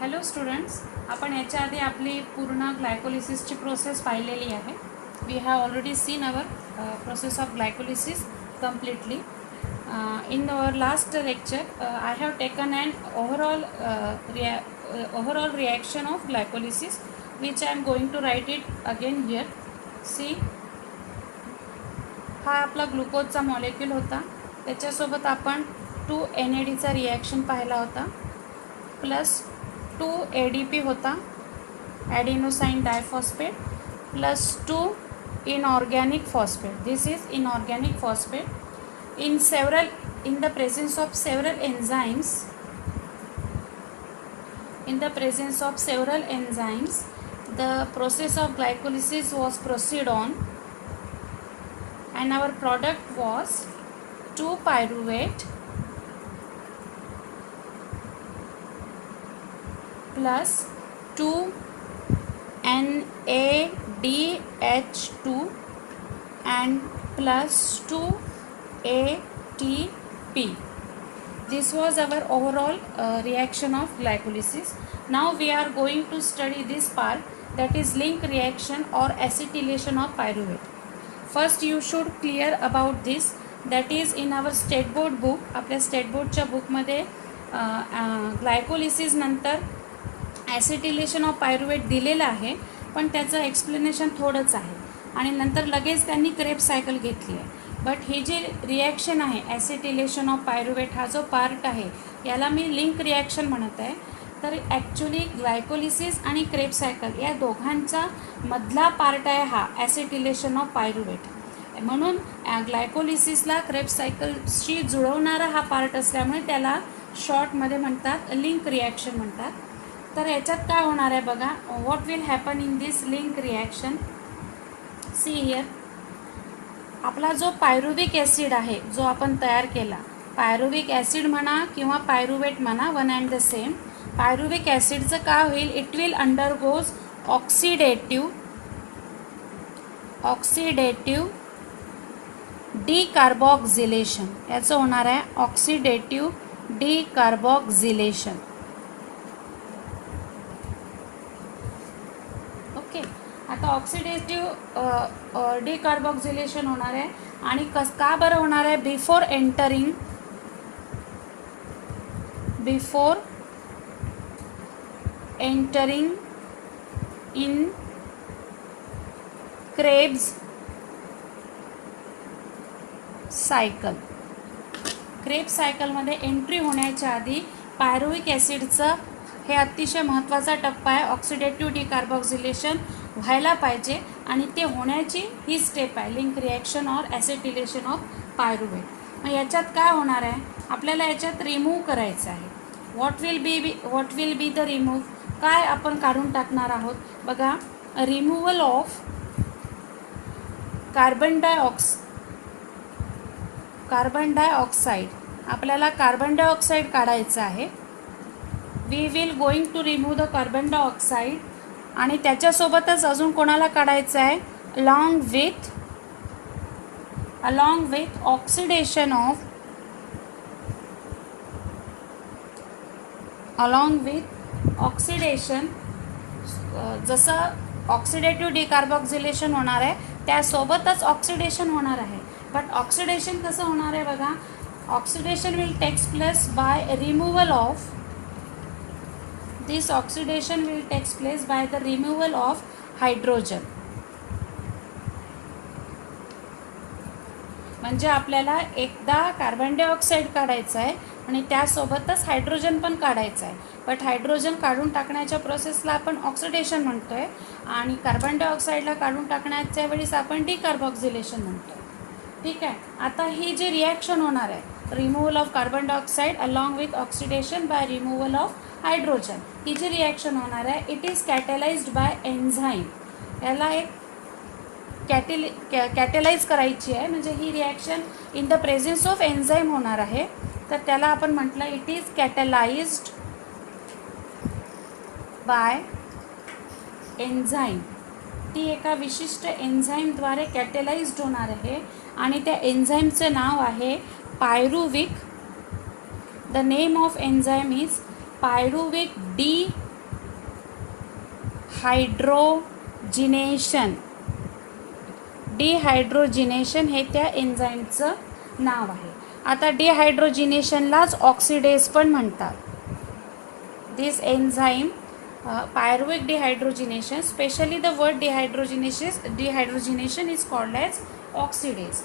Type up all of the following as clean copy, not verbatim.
Hello students, आपण याच्या आधी आपली पूर्ण ग्लायकोलिसिसची प्रोसेस पाहिलेली आहे. We have already seen our process of glycolysis completely. In our last lecture, I have taken an overall reaction of glycolysis, which I am going to write it again here. See, हा आपला ग्लुकोजचा molecule होता. त्याच्यासोबत आपण 2 NADचा reaction पाहिला होता, plus 2 ADP होता, ॲडेनोसाइन diphosphate, plus 2 inorganic phosphate. This is inorganic phosphate. In the presence of several enzymes, the process of glycolysis was proceed on, and our product was 2-pyruvate plus 2NADH2 and plus 2 ATP. This was our overall reaction of glycolysis. Now we are going to study this part, that is link reaction or acetylation of pyruvate. First you should clear about this, that is in our state board book. आपल्या state बोर्डच्या बुकमध्ये glycolysis नंतर ॲसिटिलेशन of pyruvate दिलेलं आहे, पण त्याचं explanation थोडंच आहे आणि नंतर लगेच त्यांनी क्रेब्स सायकल घेतली आहे. बट ही जी रिॲक्शन आहे ॲसिटिलेशन ऑफ पायरुवेट, हा जो पार्ट आहे याला मी लिंक रिॲक्शन म्हणत आहे. तर ॲक्च्युली ग्लायकोलिसिस आणि क्रेब्स सायकल या दोघांचा मधला पार्ट आहे हा ॲसिटिलेशन ऑफ पायरुवेट. म्हणून ग्लायकोलिसिसला क्रेब्स सायकलशी जुळवणारा हा पार्ट असल्यामुळे त्याला शॉर्टमध्ये म्हणतात लिंक रिॲक्शन म्हणतात. तर याच्यात काय होणार आहे बघा, what will happen in this link reaction. See here, आपला जो पायरुविक ॲसिड आहे जो आपण तयार केला, पायरुविक ॲसिड म्हणा किंवा पायरुवेट म्हणा, one and the same. Pyruvic ॲसिडचं काय होईल, it will undergoes oxidative decarboxylation. याचं होणार आहे ऑक्सिडेटिव्ह डिकार्बॉक्झिलेशन. ओके, आता ऑक्सिडेटिव्ह डिकार्बॉक्झिलेशन होणार आहे आणि का बरं होणार आहे, before entering in Krebs cycle. Krebs सायकलमध्ये एंट्री होण्याच्या आधी पायरुविक ॲसिडचं हे अतिशय महत्त्वाचा टप्पा आहे, ऑक्सिडेटिव्ह डिकार्बॉक्झिलेशन व्हायला पाहिजे आणि ते होण्याची ही स्टेप आहे link reaction or acetylation of pyruvate. मग याच्यात काय होणार आहे, आपल्याला याच्यात रिमूव्ह करायचं आहे. What will be the remove, काय आपण काढून टाकणार आहोत बघा. रिमूव्हल ऑफ कार्बन डायऑक्साईड, आपल्याला कार्बन डायऑक्साईड काढायचं आहे. We will going to remove the carbon dioxide आणि त्याच्यासोबतच अजून कोणाला काढायचं आहे, अलॉंग विथ ऑक्सिडेशन. जसं ऑक्सिडेटिव्ह डिकार्बॉक्झिलेशन होणार आहे त्यासोबतच ऑक्सिडेशन होणार आहे. बट ऑक्सिडेशन कसं होणार आहे बघा, oxidation will takes place by removal of hydrogen. म्हणजे आपल्याला एकदा कार्बन डायऑक्साईड काढायचं आहे आणि त्यासोबतच हायड्रोजन पण काढायचं आहे. बट हायड्रोजन काढून टाकण्याच्या प्रोसेसला आपण ऑक्सिडेशन म्हणतो आहे आणि कार्बन डायऑक्साईडला काढून टाकण्याच्या वेळेस आपण डिकार्बॉक्झिलेशन म्हणतो आहे. ठीक आहे, आता ही जी रिॲक्शन होणार आहे, removal of carbon dioxide along with oxidation by removal of hydrogen, ही जी रिॲक्शन होणार आहे it is catalysed by enzyme. याला एक कॅटलाइज करायची आहे, म्हणजे ही reaction in the presence of enzyme होणार आहे. तर त्याला आपण म्हटलं it is catalysed by enzyme. ती एका विशिष्ट एन्झाईमद्वारे कॅटलाइज्ड होणार आहे आणि त्या एन्झाईमचं नाव आहे pyruvic. The name of enzyme is pyruvic dehydrogenation. डिहायड्रोजिनेशन हे त्या एन्झाईमचं नाव आहे. आता डिहायड्रोजिनेशनलाच ऑक्सिडेज पण म्हणतात. दिस enzyme pyruvic dehydrogenation, specially the word dehydrogenation is called as oxidase.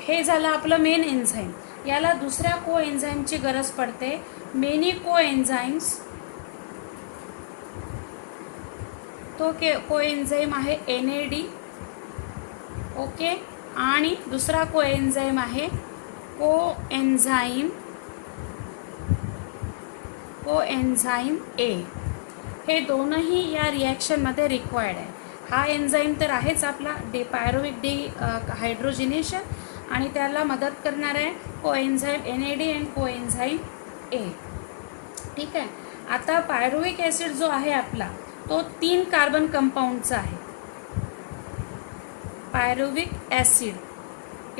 हे झालं आपलं मेन एन्झाईम. याला दुसऱ्या को एन्झाईमची गरज पडते. मेनी को एन्झाईम्स, तो को एन्झाईम आहे NAD. ओके, आणि दुसरा को एन्झाईम आहे को एन्झाईम A. हे दोनही या रिॲक्शनमध्ये रिक्वायर्ड आहे. हा एन्झाईम तर आहेच आपला पायरुविक डिहायड्रोजिनेशन, आणि त्याला मदत करणार आहे को एन्झाईम NAD अँड को एन्झाईम A. ठीक आहे. आता पायरुविक ॲसिड जो आहे आपला तो 3 कार्बन कंपाऊंडचा आहे. Pyruvic acid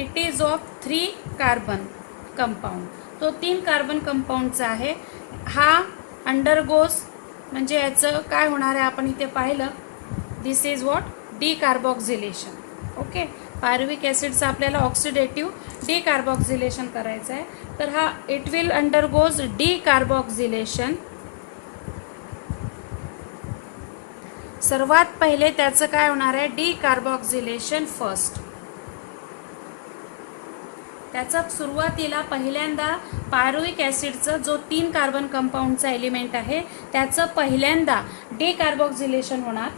it is of 3 carbon compound. तो 3 कार्बन कंपाऊंडचा आहे. हा अंडरगोज, म्हणजे याचं काय होणार आहे आपण इथे पाहिलं. दिस इज व्हॉट डिकार्बॉक्झिलेशन. ओके, पायरुविक ॲसिडचं आपल्याला ऑक्सिडेटिव्ह डिकार्बॉक्झिलेशन करायचं आहे. तर हा इट विल अंडरगोज डिकार्बॉक्झिलेशन. सर्वात पहिले त्याचं काय होणार आहे, डिकार्बॉक्झिलेशन फर्स्ट. त्याचा सुरुवातीला पहिल्यांदा पायरुविक ॲसिडचं जो 3 कार्बन कंपाऊंडचा एलिमेंट आहे त्याचं पहिल्यांदा डिकार्बॉक्झिलेशन होणार,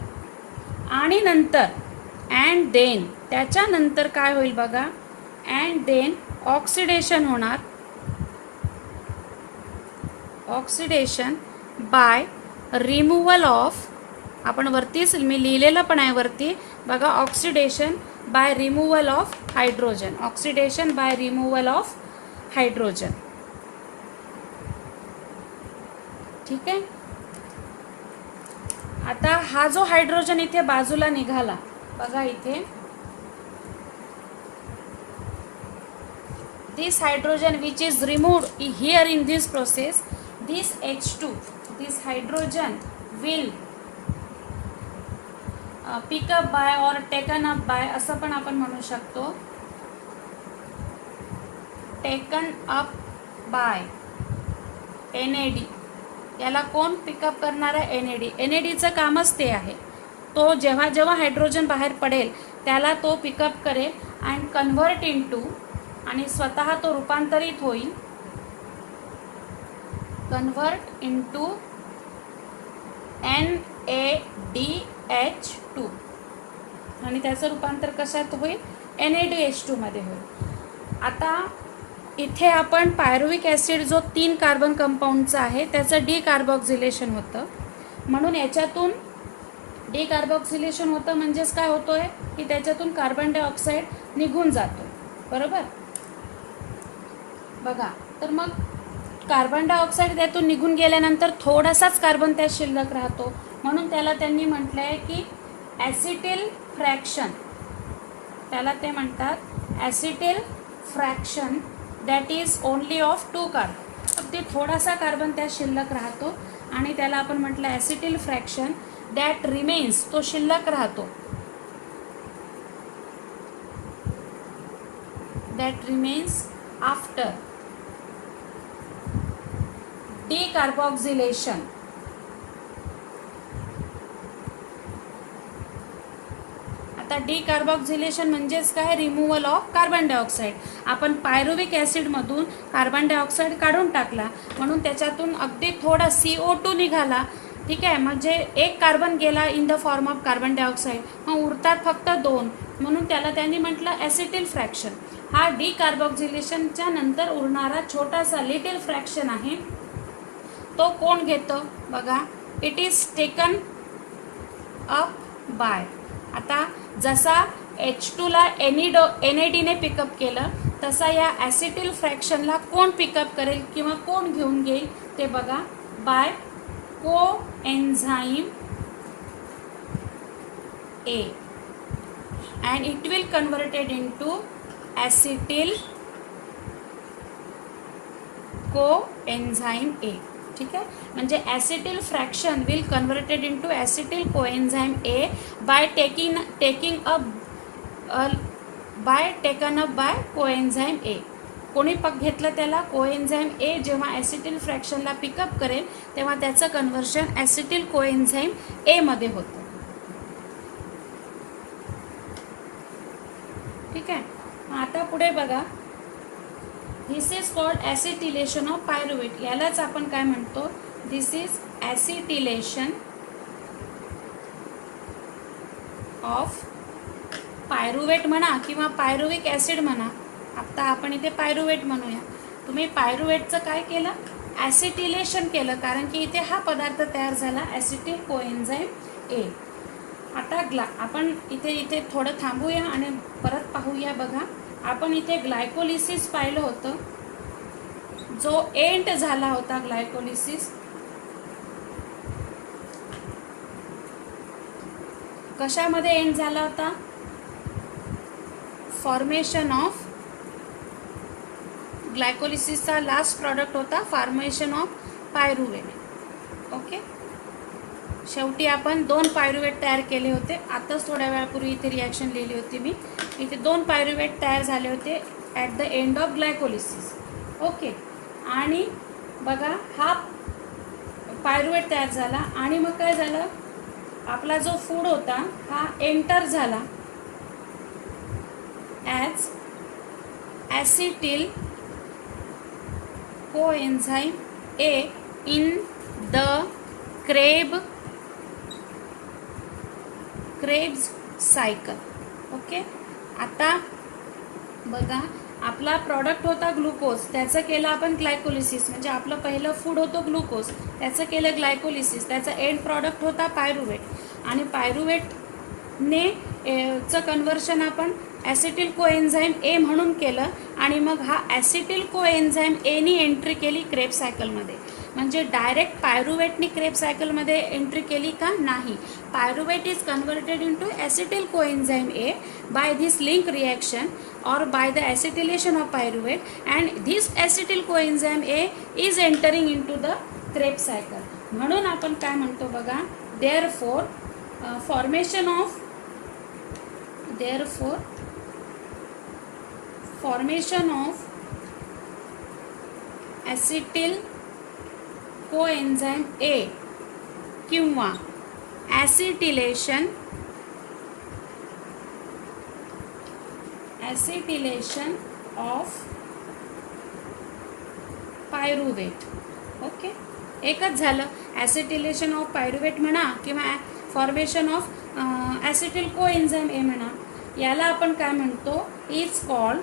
आणि नंतर अँड देन त्याच्यानंतर काय होईल बघा, अँड देन ऑक्सिडेशन होणार. ऑक्सिडेशन बाय रिमूव्हल ऑफ, आपण वरतीच मी लिहिलेलं पण आहे वरती बघा, oxidation by removal of hydrogen. Oxidation by removal of hydrogen. ठीक आहे. आता हा जो हायड्रोजन इथे बाजूला निघाला बघा, इथे this hydrogen which is removed here in this process, this H2, this hydrogen will pick up by or taken up by, असं पण आपण म्हणू शकतो, taken up by NAD. याला कोण पिकअप करणार आहे, NAD. NADचं कामच ते आहे. तो जेव्हा जेव्हा हायड्रोजन बाहेर पडेल त्याला तो पिकअप करेल अँड कन्व्हर्ट इनटू, आणि स्वतः तो रूपांतरित होईल, कन्व्हर्ट इनटू NADH2, आणि त्याचं रूपांतर कशात होईल, NADH2 मध्ये होईल. आता इथे आपण पायरुविक ॲसिड जो 3 कार्बन कंपाऊंडचा आहे त्याचं डिकार्बॉक्झिलेशन होतं, म्हणून याच्यातून डिकार्बॉक्झिलेशन होतं म्हणजेच काय होतोय की त्याच्यातून कार्बन डायऑक्साईड निघून जातो. बरोबर बघा. तर मग कार्बन डायऑक्साईड त्यातून निघून गेल्यानंतर थोडासाच कार्बन त्यात शिल्लक राहतो, म्हणून त्याला त्यांनी म्हटलं आहे की ॲसिटिल फ्रॅक्शन. त्याला ते म्हणतात acetyl fraction that is only of 2 carbon. अगदी थोडासा कार्बन त्यात शिल्लक राहतो आणि त्याला आपण म्हटलं ॲसिटिल फ्रॅक्शन दॅट रिमेन्स, तो शिल्लक राहतो, दॅट रिमेन्स आफ्टर डिकार्बॉक्झिलेशन. आता डिकार्बॉक्झिलेशन म्हणजेच काय, रिमूव्हल ऑफ कार्बन डायऑक्साईड. आपण पायरुविक ॲसिडमधून कार्बन डायऑक्साईड काढून टाकला म्हणून त्याच्यातून अगदी थोडा CO2 निघाला. ठीक आहे, म्हणजे 1 कार्बन गेला in the form of carbon dioxide, मग उरतात फक्त 2, म्हणून त्याला त्यांनी म्हटलं ॲसिटिल फ्रॅक्शन. हा डिकार्बॉक्झिलेशनच्या नंतर उरणारा छोटासा लिटिल फ्रॅक्शन आहे, तो कोण घेतं बघा, it is taken up by. आता जसा H2ला NADने पिकअप केलं तसा या ॲसिटिल फ्रॅक्शनला कोण पिकअप करेल किंवा कोण घेऊन घेईल ते बघा, by coenzyme A, and it will converted into acetyl coenzyme A. ठीक आहे, म्हणजे acetyl fraction will converted into acetyl coenzyme A by taking up by coenzyme A. कोणी घेतलं त्याला? कोएन्झाईम ए जेव्हा ॲसिटिल फ्रॅक्शनला पिकअप करेल तेव्हा त्याचं कन्व्हर्शन ॲसिटिल कोएन्झाईम ए मध्ये होतं. ठीक आहे, आता पुढे बघा, दिस इज कॉल्ड ॲसिटिलेशन ऑफ पायरुवेट. यालाच आपण काय म्हणतो? दिस इज ॲसिटिलेशन ऑफ पायरुवेट म्हणा किंवा पायरुविक ॲसिड म्हणा. आता आपण इथे पायरुवेट म्हणूया. तुम्ही पायरुवेटचं काय केलं? ॲसिटिलेशन केलं, कारण की इथे हा पदार्थ तयार झाला ॲसिटिल कोएन्झाईम ए. आता आपण इथे थोडं थांबूया आणि परत पाहूया. बघा, आपण इथे ग्लायकोलिसिस पाहिलं होतं, जो एंड झाला होता. ग्लायकोलिसिस कशामध्ये एंड झाला होता? फॉर्मेशन ऑफ ग्लायकोलिसिसचा लास्ट प्रॉडक्ट होता फॉर्मेशन ऑफ पायरुवेट. ओके, शेवटी आपण 2 पायरुवेट तयार केले होते. आताच थोड्या वेळापूर्वी इथे रिॲक्शन लिहिली होती मी. इथे 2 पायरुवेट तयार झाले होते at the end of glycolysis. Okay, आणि बघा, हा पायरुवेट तयार झाला आणि मग काय झालं? आपला जो फूड होता हा एंटर झाला as acetyl coenzyme A in the Krebs cycle. Okay, आता बघा, आपला प्रॉडक्ट होता ग्लुकोज, त्याचं केलं आपण ग्लायकोलिसिस. म्हणजे आपलं पहिलं फूड होतं ग्लुकोज, त्याचं केलं ग्लायकोलिसिस. त्याचा एंड प्रॉडक्ट होता पायरुवेट, आणि पायरुवेटने चं कन्व्हर्शन आपण ॲसिटिल कोएन्झाईम ए म्हणून केलं, आणि मग हा ॲसिटिल कोएन्झाईम एनी एंट्री केली क्रेब्स सायकलमध्ये. म्हणजे डायरेक्ट पायरुवेटनी क्रेब्स सायकलमध्ये एंट्री केली का? नाही. Pyruvate is converted into acetyl coenzyme A by this link reaction or by the acetylation of pyruvate, and this acetyl coenzyme A is entering into the Krebs cycle. म्हणून आपण काय म्हणतो बघा, therefore formation of acetyl coenzyme A किंवा acetylation of pyruvate. Okay, एकच झालं. ॲसिटिलेशन of pyruvate म्हणा किंवा फॉर्मेशन ऑफ ॲसिटिल कोएन्झाईम ए म्हणा, याला आपण काय म्हणतो? Is called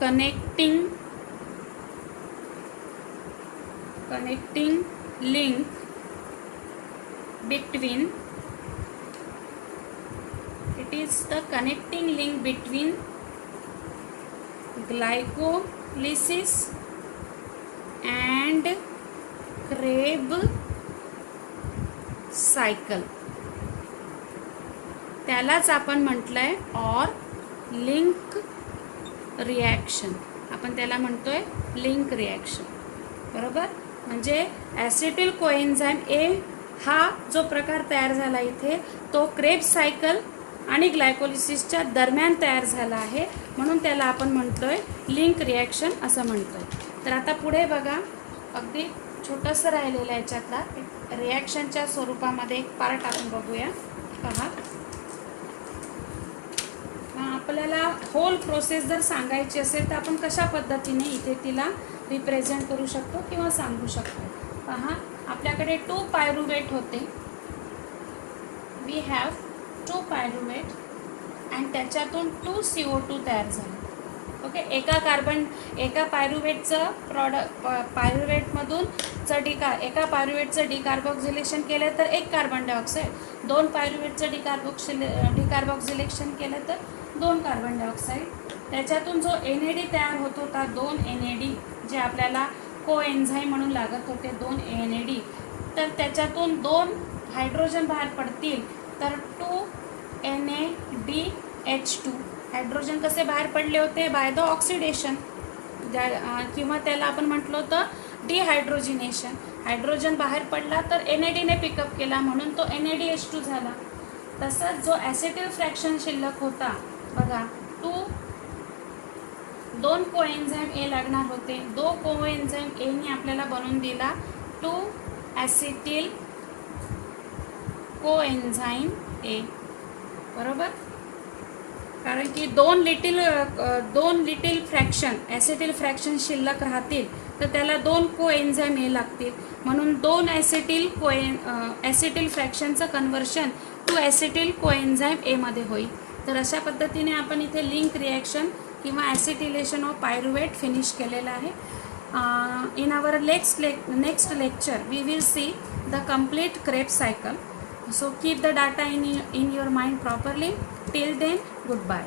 connecting link between it is the connecting link between glycolysis and Krebs cycle. त्यालाच आपण म्हटलंय और लिंक रिॲक्शन. आपण त्याला म्हणतोय लिंक रिॲक्शन, बरोबर. म्हणजे ॲसिटिल कोएन्झाईम ए हा जो प्रकार तयार झाला इथे, तो क्रेब्स सायकल आणि ग्लायकोलिसिसच्या दरम्यान तयार झाला आहे, म्हणून त्याला आपण म्हणतोय लिंक रिॲक्शन असं म्हणतोय. तर आता पुढे बघा, अगदी छोटंसं राहिलेलं याच्यातला रिॲक्शनच्या स्वरूपामध्ये एक पार्ट आपण बघूया. पहा, आपल्याला होल प्रोसेस जर सांगायची असेल तर आपण कशा पद्धतीने इथे तिला रिप्रेझेंट करू शकतो किंवा सांगू शकतो. पहा, आपल्याकडे 2 पायरुवेट होते. वी हॅव 2 पायरुवेट आणि त्याच्यातून 2 CO2 तयार झाले. ओके, एका पायरुवेटचं पायरुवेटमधून एका पायरुवेटचं डिकार्बोक्सिलेशन केलं तर 1 कार्बन डायऑक्साईड, 2 पायरुवेटचं डिकार्बोक्सिलेशन केलं तर 2 कार्बन डायऑक्साईड. त्याच्यातून जो NAD तयार होत होता, 2 NAD जे आपल्याला कोएन्झाईम म्हणून लागत होते, 2 NAD, तर त्याच्यातून 2 हायड्रोजन बाहेर पडतील तर 2 NADH2 हायड्रोजन कसे बाहेर पडले होते? बाय द ऑक्सिडेशन, किंवा त्याला आपण म्हटलं होतं डिहायड्रोजिनेशन. हायड्रोजन बाहेर पडला तर NADने पिकअप केला म्हणून तो NADH2 झाला. तसंच जो ॲसिटिल फ्रॅक्शन शिल्लक होता बघा, दोन कोएन्झाईम ए लागणार होते. कोएन्झाईम एने आपल्याला बनवून दिला 2 ॲसिटिल कोएन्झाईम ए, बरोबर. कारण की दोन लिटिल फ्रॅक्शन ॲसिटिल फ्रॅक्शन शिल्लक राहतील तर त्याला 2 कोएन्झाईम ए लागतील, म्हणून 2 ॲसिटिल फ्रॅक्शनचं कन्व्हर्शन 2 ॲसिटिल कोएन्झाईम एमध्ये होईल. तर अशा पद्धतीने आपण इथे लिंक रिॲक्शन किंवा ॲसिटिलेशन ऑफ पायरुवेट फिनिश केलेलं आहे. In our next lecture we will see the complete Krebs cycle. So keep the data in your mind properly. Till then, goodbye.